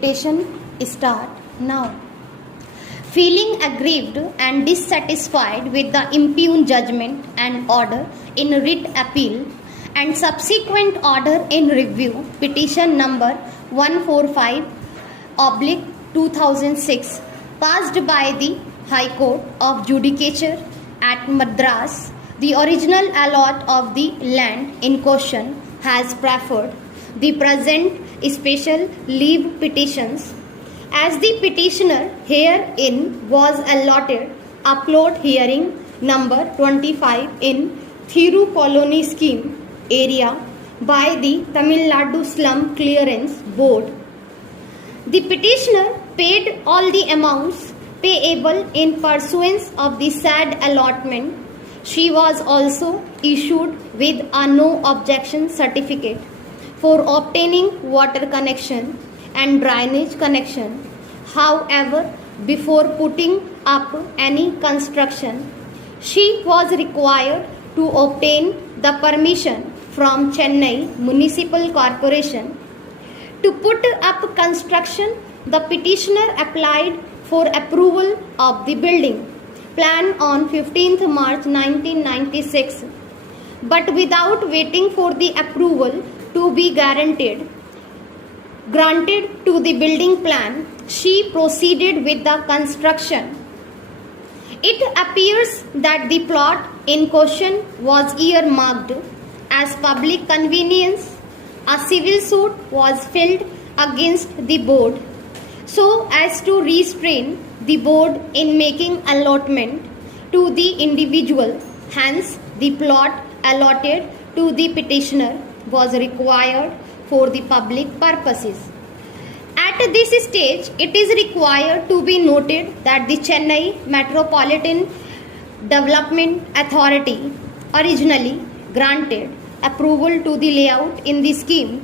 Meditation start now. Feeling aggrieved and dissatisfied with the impugned judgment and order in writ appeal and subsequent order in review, petition number 145 oblique 2006, passed by the High Court of Judicature at Madras, the original allot of the land in question has preferred the present special leave petitions. As the petitioner herein was allotted upload hearing number 25 in Thiru Colony scheme area by the Tamil Nadu Slum Clearance Board, the petitioner paid all the amounts payable in pursuance of the said allotment. She was also issued with a no objection certificate for obtaining water connection and drainage connection. However, before putting up any construction, she was required to obtain the permission from Chennai Municipal Corporation. To put up construction, the petitioner applied for approval of the building plan on 15th March 1996, but without waiting for the approval to be granted to the building plan, she proceeded with the construction. It appears that the plot in question was earmarked as public convenience. A civil suit was filed against the board so as to restrain the board in making allotment to the individual. Hence, the plot allotted to the petitioner was required for the public purposes. At this stage, it is required to be noted that the Chennai Metropolitan Development Authority originally granted approval to the layout in the scheme,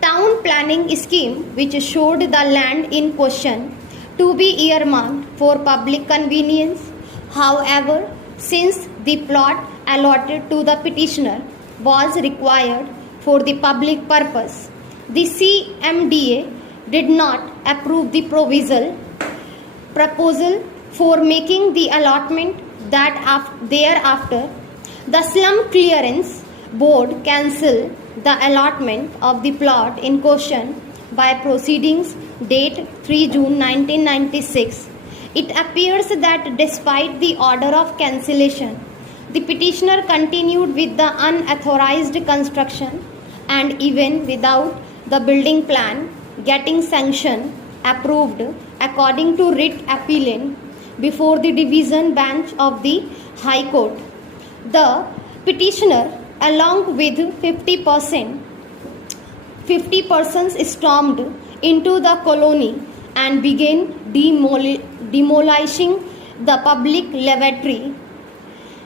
town planning scheme, which showed the land in question to be earmarked for public convenience. However, since the plot allotted to the petitioner was required for the public purpose, the CMDA did not approve the proposal for making the allotment. That thereafter, the Slum Clearance Board cancelled the allotment of the plot in question by proceedings date 3 June 1996. It appears that despite the order of cancellation, the petitioner continued with the unauthorized construction, and even without the building plan getting sanction approved according to writ appellant before the division bench of the High Court, the petitioner along with 50 persons stormed into the colony and began demolishing the public lavatory.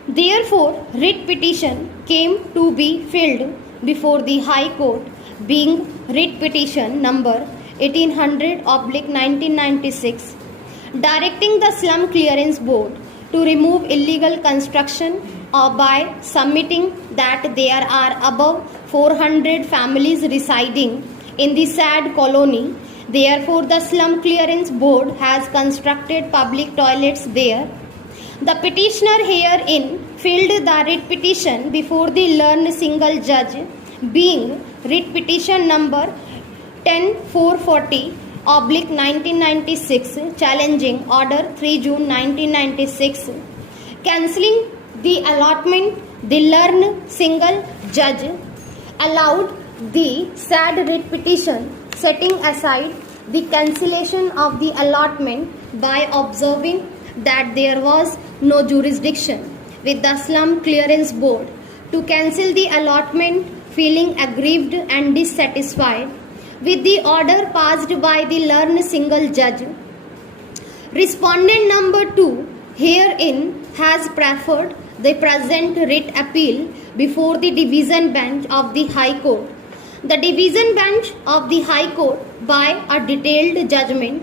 Therefore, writ petition came to be filed before the High Court, being writ petition number 1800/1996, directing the Slum Clearance Board to remove illegal construction by submitting that there are above 400 families residing in the said colony. Therefore, the Slum Clearance Board has constructed public toilets there. The petitioner herein filed the writ petition before the learned single judge, being writ petition number 10440/1996, challenging order 3 June 1996, cancelling the allotment. The learned single judge allowed the said writ petition, setting aside the cancellation of the allotment by observing that there was no jurisdiction with the Slum Clearance Board to cancel the allotment. Feeling aggrieved and dissatisfied with the order passed by the learned single judge, respondent number 2 herein has preferred the present writ appeal before the division bench of the High Court. The division bench of the High Court, by a detailed judgment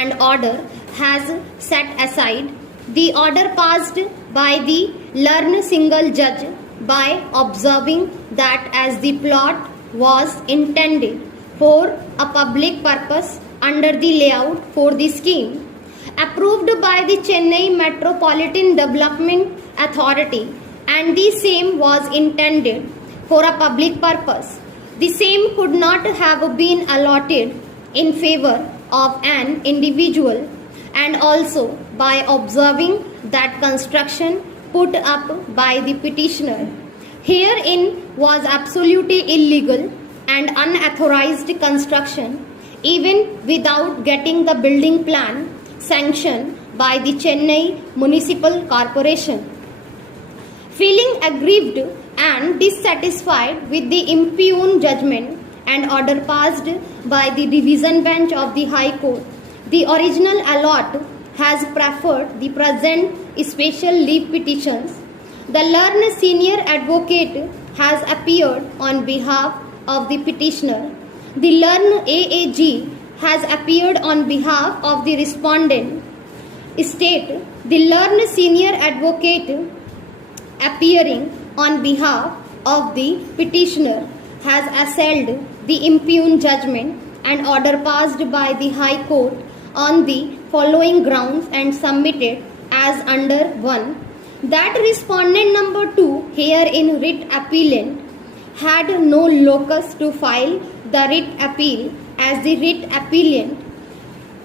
and order, has set aside the order passed by the learned single judge by observing that as the plot was intended for a public purpose under the layout for the scheme approved by the Chennai Metropolitan Development Authority, and the same was intended for a public purpose. The same could not have been allotted in favor of an individual, and also by observing that construction put up by the petitioner herein was absolutely illegal and unauthorized construction, even without getting the building plan sanctioned by the Chennai Municipal Corporation. Feeling aggrieved and dissatisfied with the impugned judgment and order passed by the division bench of the High Court, the original allot has preferred the present special leave petitions. The learned senior advocate has appeared on behalf of the petitioner. The learned AAG has appeared on behalf of the respondent. State, the learned senior advocate appearing on behalf of the petitioner has assailed the impugned judgment and order passed by the High Court on the following grounds and submitted as under 1. That respondent number 2 herein writ appellant had no locus to file the writ appeal, as the writ appellant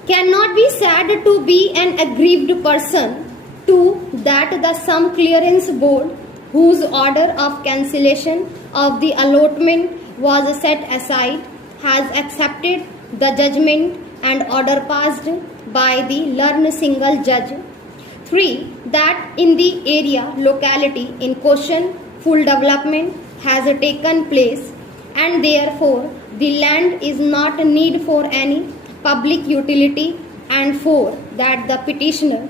cannot be said to be an aggrieved person. 2. That the sum clearance board, whose order of cancellation of the allotment was set aside, has accepted the judgment and order passed by the learned single judge. 3. That in the area locality in question full development has taken place, and therefore the land is not need for any public utility, and 4. That the petitioner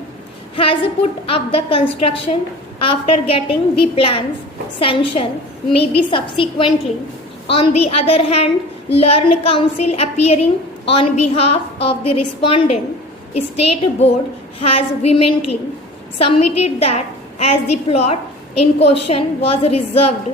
has put up the construction after getting the plans sanctioned, may be subsequently. On the other hand, learned counsel appearing on behalf of the respondent, State Board has vehemently submitted that as the plot in question was reserved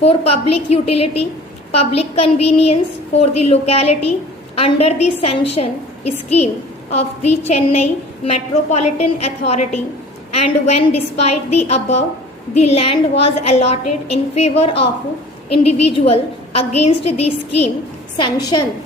for public utility, public convenience for the locality under the sanction scheme of the Chennai Metropolitan Authority, and when despite the above, the land was allotted in favor of individual against the scheme sanction.